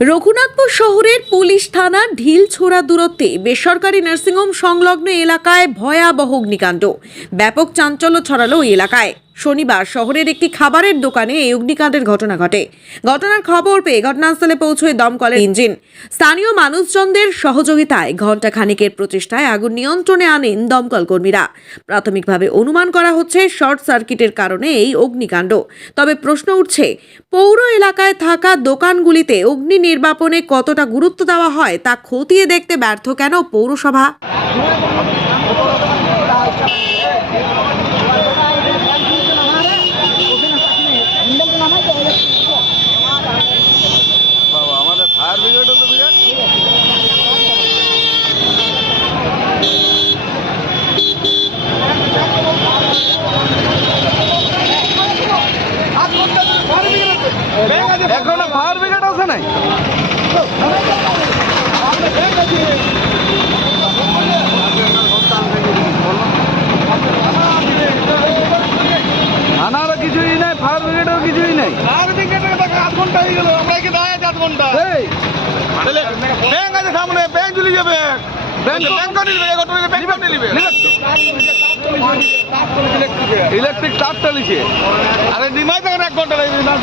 রঘুনাথপুর শহরের পুলিশ থানা ঢিলছোড়া দূরত্বে বেসরকারি নার্সিংহোম সংলগ্ন এলাকায় ভয়াবহ অগ্নিকাণ্ড। ব্যাপক চাঞ্চল্য ছড়ালো ওই এলাকায়। শনিবার শহরের একটি খাবারের দোকানে এই অগ্নিকাণ্ডের ঘটনা ঘটে। ঘটনার খবর পেয়ে ঘটনাস্থলে পৌঁছয় দমকলের ইঞ্জিন। স্থানীয় মানুষজনদের সহযোগিতায় ঘণ্টা খানেকের প্রচেষ্টায় আগুন নিয়ন্ত্রণে আনেন দমকল কর্মীরা। প্রাথমিকভাবে অনুমান করা হচ্ছে শর্ট সার্কিটের কারণে এই অগ্নিকাণ্ড। তবে প্রশ্ন উঠছে, পৌর এলাকায় থাকা দোকানগুলিতে অগ্নি নির্বাপনে কতটা গুরুত্ব দেওয়া হয় তা খতিয়ে দেখতে ব্যর্থ কেন পৌরসভা? আমাদের ফায়ার ব্রিগেডও তো ব্রিগেড এখনো ফায়ার ব্রিগেড আছে নাই। থানারও কিছুই নাই, ফায়ার ব্রিগেডেরও কিছুই নাই। ফায়ার ব্রিগেডের আধ ঘন্টা হয়ে গেল, আমরা কি দাঁড়ায় আধ ঘন্টা। ব্যাংক আছে সামনে, ব্যাংক চলে যাবে। ইলেকট্রিক তার টালিছে। আরে নিমাই তখন 1 ঘন্টা লাগবে না।